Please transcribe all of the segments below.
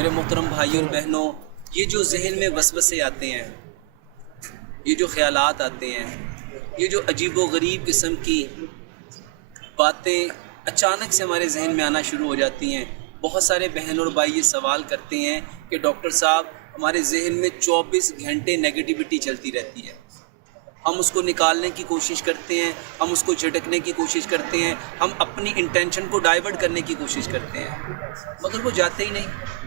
میرے محترم بھائیوں اور بہنوں، یہ جو ذہن میں وسوسے آتے ہیں، یہ جو خیالات آتے ہیں، یہ جو عجیب و غریب قسم کی باتیں اچانک سے ہمارے ذہن میں آنا شروع ہو جاتی ہیں۔ بہت سارے بہن اور بھائی یہ سوال کرتے ہیں کہ ڈاکٹر صاحب ہمارے ذہن میں 24 گھنٹے نیگیٹیوٹی چلتی رہتی ہے، ہم اس کو نکالنے کی کوشش کرتے ہیں، ہم اس کو جھٹکنے کی کوشش کرتے ہیں، ہم اپنی انٹینشن کو ڈائیورٹ کرنے کی کوشش کرتے ہیں، مگر وہ جاتے ہی نہیں۔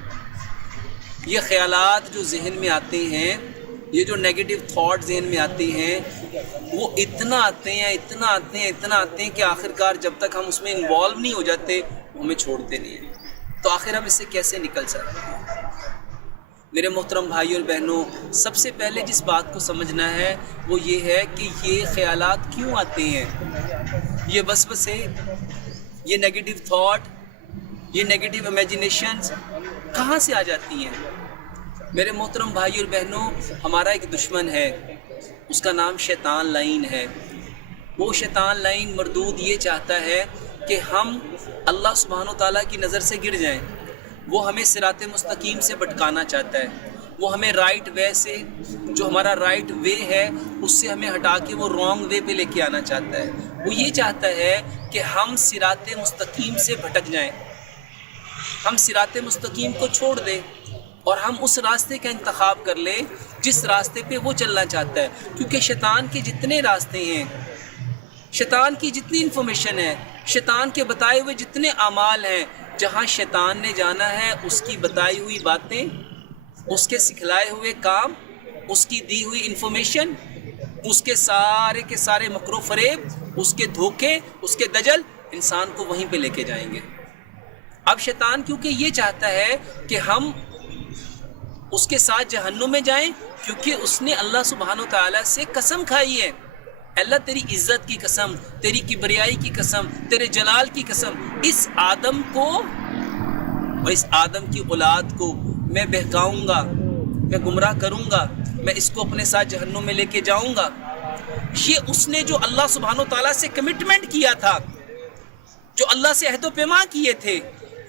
یہ خیالات جو ذہن میں آتے ہیں، یہ جو نیگیٹو تھاٹ ذہن میں آتے ہیں، وہ اتنا آتے ہیں کہ آخرکار جب تک ہم اس میں انوالو نہیں ہو جاتے وہ ہمیں چھوڑتے نہیں ہیں۔ تو آخر ہم اس سے کیسے نکل سکتے ہیں؟ میرے محترم بھائی اور بہنوں، سب سے پہلے جس بات کو سمجھنا ہے وہ یہ ہے کہ یہ خیالات کیوں آتے ہیں، یہ وسوسے، یہ نیگیٹو تھاٹ، یہ نیگیٹو امیجنیشنز کہاں سے آ جاتی ہیں؟ میرے محترم بھائی اور بہنوں، ہمارا ایک دشمن ہے، اس کا نام شیطان لعین ہے۔ وہ شیطان لعین مردود یہ چاہتا ہے کہ ہم اللہ سبحانہ و تعالیٰ کی نظر سے گر جائیں۔ وہ ہمیں صراط مستقیم سے بھٹکانا چاہتا ہے، وہ ہمیں رائٹ وے سے، جو ہمارا رائٹ وے ہے اس سے ہمیں ہٹا کے وہ رانگ وے پہ لے کے آنا چاہتا ہے۔ وہ یہ چاہتا ہے کہ ہم صراط مستقیم سے بھٹک جائیں، ہم صراط مستقیم کو چھوڑ دیں اور ہم اس راستے کا انتخاب کر لیں جس راستے پہ وہ چلنا چاہتا ہے۔ کیونکہ شیطان کے جتنے راستے ہیں، شیطان کی جتنی انفارمیشن ہے، شیطان کے بتائے ہوئے جتنے اعمال ہیں، جہاں شیطان نے جانا ہے اس کی بتائی ہوئی باتیں، اس کے سکھلائے ہوئے کام، اس کی دی ہوئی انفارمیشن، اس کے سارے مکر و فریب، اس کے دھوکے، اس کے دجل انسان کو وہیں پہ لے کے جائیں گے۔ اب شیطان کیونکہ یہ چاہتا ہے کہ ہم اس کے ساتھ جہنم میں جائیں، کیونکہ اس نے اللہ سبحانہ و تعالیٰ سے قسم کھائی ہے، اللہ تیری عزت کی قسم، تیری کبریائی کی قسم، تیرے جلال کی قسم، اس آدم کو اور اس آدم کی اولاد کو میں بہکاؤں گا، میں گمراہ کروں گا، میں اس کو اپنے ساتھ جہنم میں لے کے جاؤں گا۔ یہ اس نے جو اللہ سبحانہ و تعالیٰ سے کمٹمنٹ کیا تھا، جو اللہ سے عہد و پیمان کیے تھے،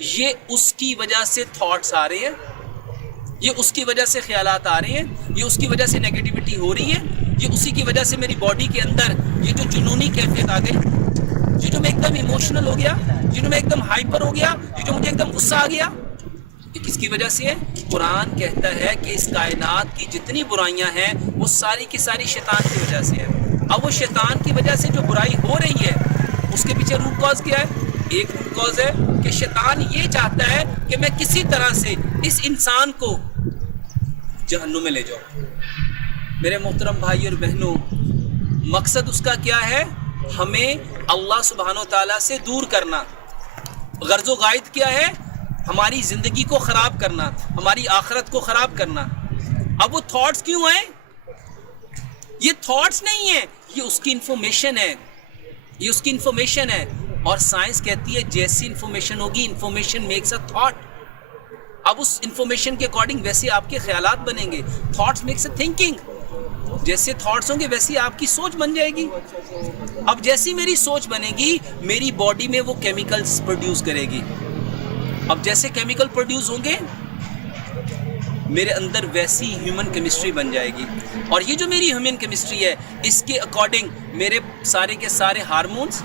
یہ اس کی وجہ سے تھاٹس آ رہے ہیں، یہ اس کی وجہ سے خیالات آ رہے ہیں، یہ اس کی وجہ سے نیگیٹیوٹی ہو رہی ہے، یہ اسی کی وجہ سے میری باڈی کے اندر یہ جو جنونی کیفیت آ گئی، یہ جو میں ایک دم ایموشنل ہو گیا، یہ جو میں ایک دم ہائپر ہو گیا، یہ جو مجھے ایک دم غصہ آ گیا، یہ کس کی وجہ سے ہے؟ قرآن کہتا ہے کہ اس کائنات کی جتنی برائیاں ہیں وہ ساری کی ساری شیطان کی وجہ سے ہے۔ اب وہ شیطان کی وجہ سے جو برائی ہو رہی ہے اس کے پیچھے روٹ کاز کیا ہے؟ ایک روٹ کاز ہے کہ شیطان یہ چاہتا ہے کہ میں کسی طرح سے اس انسان کو جہنم میں لے جاؤں۔ میرے محترم بھائی اور بہنوں، مقصد اس کا کیا ہے؟ ہمیں اللہ سبحانہ و تعالیٰ سے دور کرنا۔ غرض و غائد کیا ہے؟ ہماری زندگی کو خراب کرنا، ہماری آخرت کو خراب کرنا۔ اب وہ تھاٹس کیوں ہیں؟ یہ تھاٹس نہیں ہیں، یہ اس کی انفارمیشن ہے، یہ اس کی انفارمیشن ہے۔ اور سائنس کہتی ہے جیسی انفارمیشن ہوگی، انفارمیشن میکس اے تھاٹ۔ اب اس انفارمیشن کے اکارڈنگ ویسے آپ کے خیالات بنیں گے۔ تھاٹس میکس اے تھنکنگ، جیسے تھاٹس ہوں گے ویسی آپ کی سوچ بن جائے گی۔ اب جیسی میری سوچ بنے گی، میری باڈی میں وہ کیمیکلز پروڈیوس کرے گی۔ اب جیسے کیمیکل پروڈیوس ہوں گے میرے اندر ویسی ہیومن کیمسٹری بن جائے گی، اور یہ جو میری ہیومن کیمسٹری ہے اس کے اکارڈنگ میرے سارے کے سارے ہارمونز،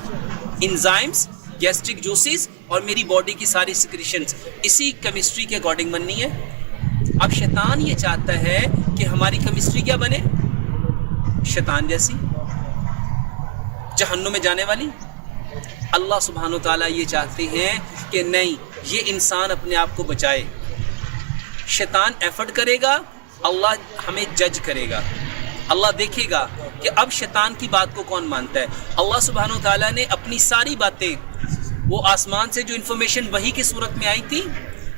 انزائمز، گیسٹرک جوسز اور میری باڈی کی ساری سیکریشنز اسی کیمسٹری کے اکارڈنگ بننی ہے۔ اب شیطان یہ چاہتا ہے کہ ہماری کیمسٹری کیا بنے؟ شیطان جیسی، جہنم میں جانے والی۔ اللہ سبحانہ و تعالیٰ یہ چاہتے ہیں کہ نہیں، یہ انسان اپنے آپ کو بچائے۔ شیطان ایفرٹ کرے گا، اللہ ہمیں جج کرے گا، اللہ دیکھے گا کہ اب شیطان کی بات کو کون مانتا ہے۔ اللہ سبحانہ و تعالیٰ نے اپنی ساری باتیں، وہ آسمان سے جو انفارمیشن وحی کی صورت میں آئی تھی،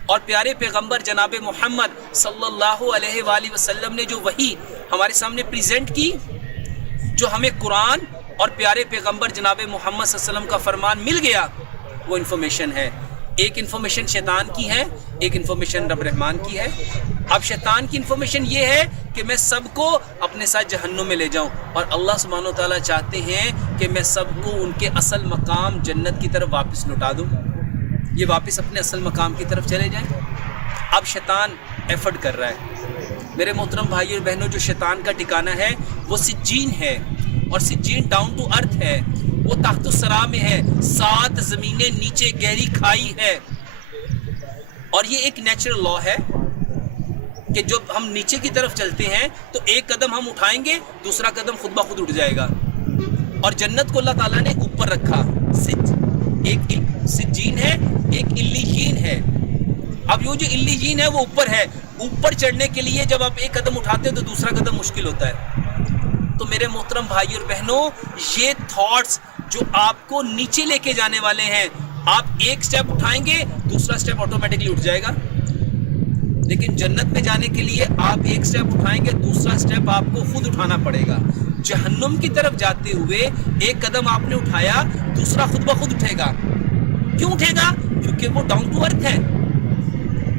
اور پیارے پیغمبر جناب محمد صلی اللہ علیہ وآلہ وسلم نے جو وحی ہمارے سامنے پریزنٹ کی، جو ہمیں قرآن اور پیارے پیغمبر جناب محمد صلی اللہ علیہ وسلم کا فرمان مل گیا، وہ انفارمیشن ہے۔ ایک انفارمیشن شیطان کی ہے، ایک انفارمیشن رب رحمان کی ہے۔ اب شیطان کی انفارمیشن یہ ہے کہ میں سب کو اپنے ساتھ جہنم میں لے جاؤں، اور اللہ سبحانہ و تعالیٰ چاہتے ہیں کہ میں سب کو ان کے اصل مقام جنت کی طرف واپس لوٹا دوں، یہ واپس اپنے اصل مقام کی طرف چلے جائیں۔ اب شیطان ایفرٹ کر رہا ہے میرے محترم بھائی اور بہنوں. جو شیطان کا ٹھکانہ ہے وہ سجین ہے, اور سجین ڈاؤن ٹو ارتھ ہے, وہ تحت الثری میں ہے, 7 زمینیں نیچے گہری کھائی ہے. اور یہ ایک نیچرل لا ہے کہ جب ہم نیچے کی طرف چلتے ہیں تو ایک قدم ہم اٹھائیں گے, دوسرا قدم خود بخود اٹھ جائے گا. اور جنت کو اللہ تعالیٰ نے اوپر رکھا, ایک سجین ہے, ایک علیین ہے. اب یہ جو علیین ہے وہ اوپر ہے. اوپر چڑھنے کے لیے جب آپ ایک قدم اٹھاتے ہیں تو دوسرا قدم مشکل ہوتا ہے. تو میرے محترم بھائی اور بہنوں, یہ تھاٹس جو آپ کو نیچے لے کے جانے والے ہیں, آپ ایک سٹیپ اٹھائیں گے دوسرا سٹیپ آٹومیٹکلی اٹھ جائے گا. لیکن جنت میں جانے کے لیے آپ ایک سٹیپ اٹھائیں گے, دوسرا سٹیپ آپ کو خود اٹھانا پڑے گا. جہنم کی طرف جاتے ہوئے ایک قدم آپ نے اٹھایا, دوسرا خود بخود اٹھے گا. کیوں اٹھے گا؟ کیونکہ وہ ڈاؤن ٹو ارتھ ہے.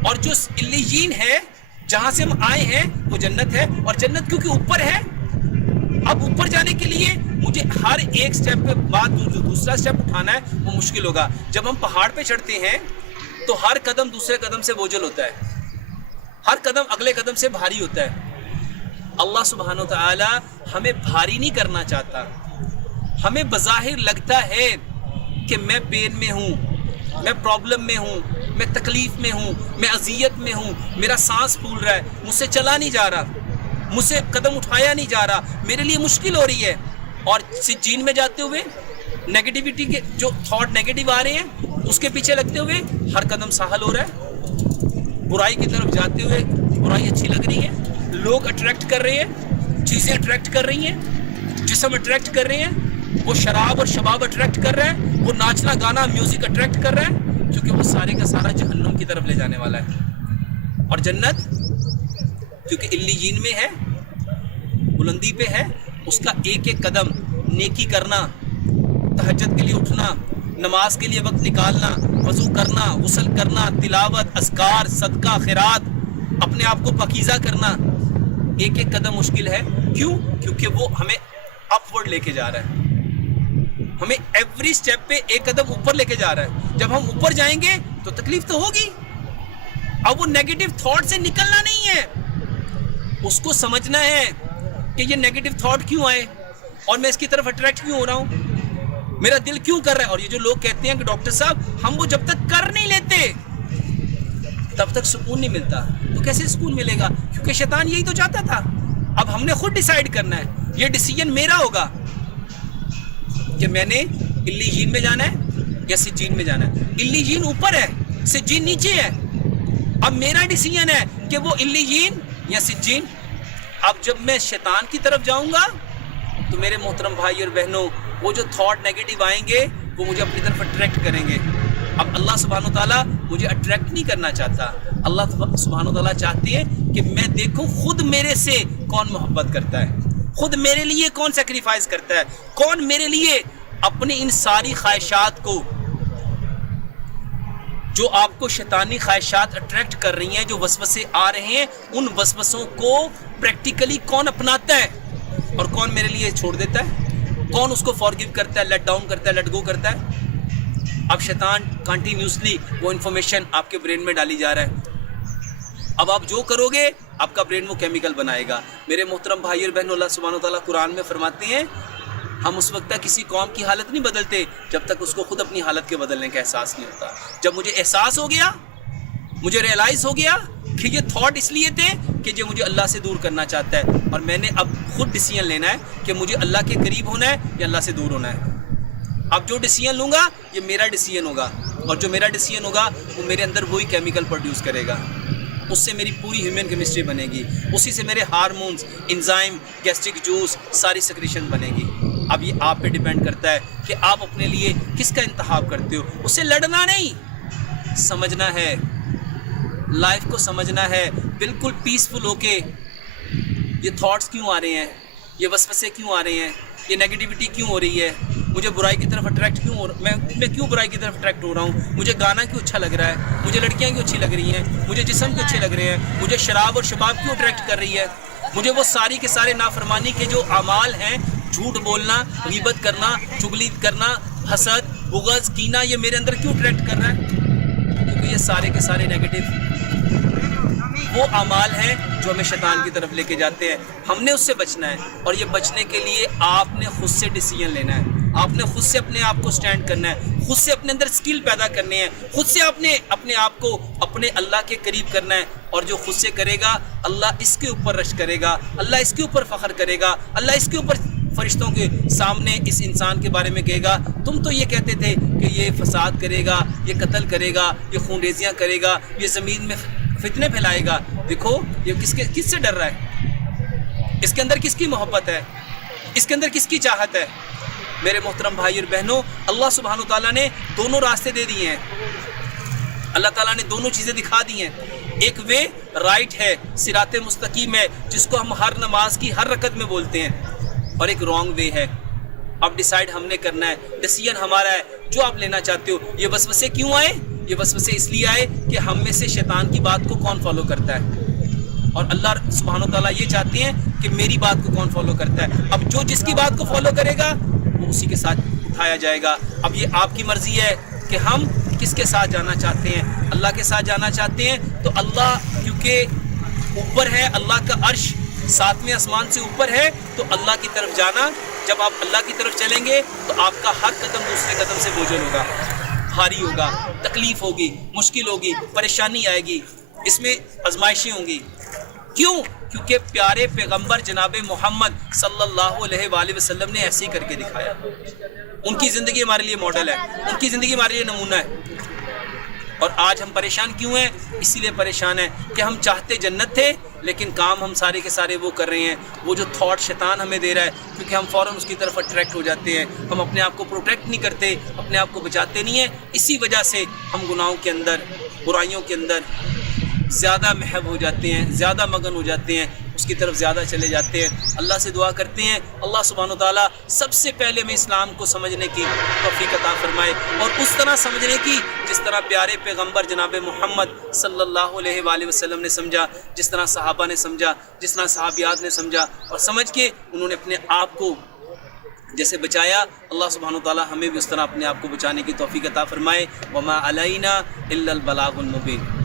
اور جو علیین ہے جہاں سے ہم آئے ہیں وہ جنت ہے, اور جنت کیونکہ اوپر ہے, اب اوپر جانے کے لیے مجھے ہر ایک سٹیپ کے بعد جو دوسرا سٹیپ اٹھانا ہے وہ مشکل ہوگا. جب ہم پہاڑ پہ چڑھتے ہیں تو ہر قدم دوسرے قدم سے بوجھل ہوتا ہے, ہر قدم اگلے قدم سے بھاری ہوتا ہے. اللہ سبحانہ و تعالی ہمیں بھاری نہیں کرنا چاہتا. ہمیں بظاہر لگتا ہے کہ میں پین میں ہوں, میں پرابلم میں ہوں, میں تکلیف میں ہوں, میں اذیت میں ہوں, میرا سانس پھول رہا ہے, مجھ سے چلا نہیں جا رہا, مجھ سے قدم اٹھایا نہیں جا رہا, میرے لیے مشکل ہو رہی ہے. اور سجین میں جاتے ہوئے نیگیٹیوٹی کے جو تھاٹ نیگیٹو آ رہے ہیں اس کے پیچھے لگتے ہوئے ہر قدم سہل ہو رہا ہے. برائی کی طرف جاتے ہوئے برائی اچھی لگ رہی ہے, لوگ اٹریکٹ کر رہے ہیں, چیزیں اٹریکٹ کر رہی ہیں, جسم اٹریکٹ کر رہے ہیں, وہ شراب اور شباب اٹریکٹ کر رہے ہیں, وہ ناچنا گانا میوزک اٹریکٹ کر رہے ہیں, کیونکہ وہ سارے کا سارا جہنم کی طرف لے جانے والا ہے. اور جنت کیونکہ علیین میں ہے, بلندی پہ ہے, اس کا ایک ایک قدم نیکی کرنا, تہجد کے لیے اٹھنا, نماز کے لیے وقت نکالنا, وضو کرنا, غسل کرنا, تلاوت, اذکار, صدقہ, خیرات, اپنے آپ کو پاکیزہ کرنا, ایک ایک قدم مشکل ہے. کیوں؟ کیونکہ وہ ہمیں اپورڈ لے کے جا رہا ہے, ہمیں ایوری سٹیپ پہ ایک قدم اوپر لے کے جا رہا ہے. جب ہم اوپر جائیں گے تو تکلیف تو ہوگی. اب وہ نیگیٹو تھاٹ سے نکلنا نہیں ہے, اس کو سمجھنا ہے کہ یہ نیگیٹو تھاٹ کیوں آئے اور میں اس کی طرف اٹریکٹ کیوں ہو رہا ہوں, میرا دل کیوں کر رہا ہے. اور یہ جو لوگ کہتے ہیں کہ ڈاکٹر صاحب ہم وہ جب تک کر نہیں لیتے تب تک سکون نہیں ملتا, تو کیسے سکون ملے گا؟ کیونکہ شیطان یہی تو چاہتا تھا. اب ہم نے خود ڈیسائیڈ کرنا ہے, یہ ڈیسیژن میرا ہوگا کہ میں نے علیین میں جانا ہے یا سجین میں جانا ہے. علیین اوپر ہے, سجین نیچے ہے. اب میرا ڈیسیژن ہے کہ وہ علیین یا سجین. اب جب میں شیطان کی طرف جاؤں گا تو میرے محترم بھائی اور بہنوں وہ جو تھاٹ نیگیٹو آئیں گے وہ مجھے اپنی طرف اٹریکٹ کریں گے. اب اللہ سبحانہ و تعالیٰ مجھے اٹریکٹ نہیں کرنا چاہتا. اللہ سبحانہ و تعالیٰ چاہتے ہیں کہ میں دیکھوں خود میرے سے کون محبت کرتا ہے, خود میرے لیے کون سیکریفائز کرتا ہے, کون میرے لیے اپنی ان ساری خواہشات کو جو آپ کو شیطانی خواہشات اٹریکٹ کر رہی ہیں, جو وسوسے آ رہے ہیں, ان وسوسوں کو پریکٹیکلی کون اپناتا ہے اور کون میرے لیے چھوڑ دیتا ہے, کون اس کو فارگیو کرتا ہے, لیٹ ڈاؤن کرتا ہے, لیٹ گو کرتا ہے. اب شیطان کنٹینیوسلی وہ انفارمیشن آپ کے برین میں ڈالی جا رہا ہے. اب آپ جو کرو گے آپ کا برین وہ کیمیکل بنائے گا. میرے محترم بھائی اور بہنوں, اللہ سبحانہ و تعالیٰ قرآن میں فرماتے ہیں ہم اس وقت تک کسی قوم کی حالت نہیں بدلتے جب تک اس کو خود اپنی حالت کے بدلنے کا احساس نہیں ہوتا. جب مجھے احساس ہو گیا, مجھے ریئلائز ہو گیا کہ یہ تھاٹ اس لیے تھے کہ یہ مجھے اللہ سے دور کرنا چاہتا ہے, اور میں نے اب خود ڈیسیژن لینا ہے کہ مجھے اللہ کے قریب ہونا ہے یا اللہ سے دور ہونا ہے. اب جو ڈیسیژن لوں گا یہ میرا ڈیسیژن ہوگا, اور جو میرا ڈیسیژن ہوگا وہ میرے اندر وہی کیمیکل پروڈیوس کرے گا. اس سے میری پوری ہیومن کیمسٹری بنے گی, اسی سے میرے ہارمونز, انزائم, گیسٹرک جوس, ساری سیکریشن بنے گی. اب یہ آپ پہ ڈیپینڈ کرتا ہے کہ آپ اپنے لیے کس کا انتخاب کرتے ہو. اس سے لڑنا نہیں, سمجھنا ہے, لائف کو سمجھنا ہے, بالکل پیسفل ہو کے یہ تھاٹس کیوں آ رہے ہیں, یہ وسوسے کیوں آ رہے ہیں, یہ نیگیٹیوٹی کیوں ہو رہی ہے, مجھے برائی کی طرف اٹریکٹ کیوں ہو رہا, میں کیوں برائی کی طرف اٹریکٹ ہو رہا ہوں, مجھے گانا کیوں اچھا لگ رہا ہے, مجھے لڑکیاں کیوں اچھی لگ رہی ہیں, مجھے جسم کیوں اچھے لگ رہے ہیں, مجھے شراب اور شباب کیوں اٹریکٹ کر رہی ہے, مجھے وہ ساری کے سارے نافرمانی کے جو اعمال ہیں, جھوٹ بولنا, غیبت کرنا, چغلی کرنا, حسد, بغض, کینہ, یہ میرے اندر کیوں اٹریکٹ کر رہا ہے, کیونکہ یہ سارے کے سارے نیگیٹو وہ اعمال ہیں جو ہمیں شیطان کی طرف لے کے جاتے ہیں. ہم نے اس سے بچنا ہے، اور یہ بچنے کے لیے آپ نے خود سے ڈیسیجن لینا ہے. آپ نے خود سے اپنے آپ کو سٹینڈ کرنا ہے، خود سے اپنے اندر سکل پیدا کرنے ہیں، خود سے آپ نے اپنے آپ کو اپنے اللہ کے قریب کرنا ہے. اور جو خود سے کرے گا اللہ اس کے اوپر رشک کرے گا، اللہ اس کے اوپر فخر کرے گا، اللہ اس کے اوپر فرشتوں کے سامنے اس انسان کے بارے میں کہے گا تم تو یہ کہتے تھے کہ یہ فساد کرے گا، یہ قتل کرے گا، یہ خون ریزیاں کرے گا، یہ زمین میں فتنے پھیلائے گا. دیکھو یہ کس سے ڈر رہا ہے، اس کے اندر کس کی محبت ہے، اس کے اندر کس کی چاہت ہے. میرے محترم بھائی اور بہنوں، اللہ سبحانہ تعالیٰ نے دونوں راستے دے دیے ہیں. اللہ تعالیٰ نے دونوں چیزیں دکھا دی ہیں. ایک وے رائٹ ہے، صراط مستقیم ہے، جس کو ہم ہر نماز کی ہر رکعت میں بولتے ہیں، اور ایک رانگ وے ہے. اب ڈیسائیڈ ہم نے کرنا ہے، ڈیسیجن ہمارا ہے جو آپ لینا چاہتے ہو. یہ وسوسے کیوں آئے؟ یہ وسوسے اس لیے آئے کہ ہم میں سے شیطان کی بات کو کون فالو کرتا ہے، اور اللہ سبحانہ تعالیٰ یہ چاہتے ہیں کہ میری بات کو کون فالو کرتا ہے. اب جو جس کی بات کو فالو کرے گا وہ اسی کے ساتھ اٹھایا جائے گا. اب یہ آپ کی مرضی ہے کہ ہم کس کے ساتھ جانا چاہتے ہیں. اللہ کے ساتھ جانا چاہتے ہیں تو اللہ کیونکہ اوپر ہے، اللہ کا عرش 7ویں آسمان سے اوپر ہے، تو اللہ کی طرف جانا. جب آپ اللہ کی طرف چلیں گے تو آپ کا ہر قدم دوسرے قدم سے بوجھل ہوگا، بھاری ہوگا، تکلیف ہوگی، مشکل ہوگی، پریشانی آئے گی، اس میں آزمائشیں ہوں گی. کیوں؟ کیونکہ پیارے پیغمبر جناب محمد صلی اللہ علیہ وآلہ وسلم نے ایسے ہی کر کے دکھایا. ان کی زندگی ہمارے لیے ماڈل ہے، ان کی زندگی ہمارے لیے نمونہ ہے. اور آج ہم پریشان کیوں ہیں؟ اسی لیے پریشان ہیں کہ ہم چاہتے جنت تھے، لیکن کام ہم سارے کے سارے وہ کر رہے ہیں، وہ جو تھاٹ شیطان ہمیں دے رہا ہے، کیونکہ ہم فوراً اس کی طرف اٹریکٹ ہو جاتے ہیں. ہم اپنے آپ کو پروٹیکٹ نہیں کرتے، اپنے آپ کو بچاتے نہیں ہیں. اسی وجہ سے ہم گناہوں کے اندر، برائیوں کے اندر زیادہ محب ہو جاتے ہیں، زیادہ مگن ہو جاتے ہیں، اس کی طرف زیادہ چلے جاتے ہیں. اللہ سے دعا کرتے ہیں اللہ سبحانہ تعالیٰ سب سے پہلے میں اسلام کو سمجھنے کی توفیق عطا فرمائے، اور اس طرح سمجھنے کی جس طرح پیارے پیغمبر جناب محمد صلی اللہ علیہ وآلہ وسلم نے سمجھا، جس طرح صحابہ نے سمجھا، جس طرح صحابیات نے سمجھا، اور سمجھ کے انہوں نے اپنے آپ کو جیسے بچایا. اللہ سبحانہ تعالیٰ ہمیں بھی اس طرح اپنے آپ کو بچانے کی توفیق عطا فرمائے. وما علینا الا البلاغ المبین.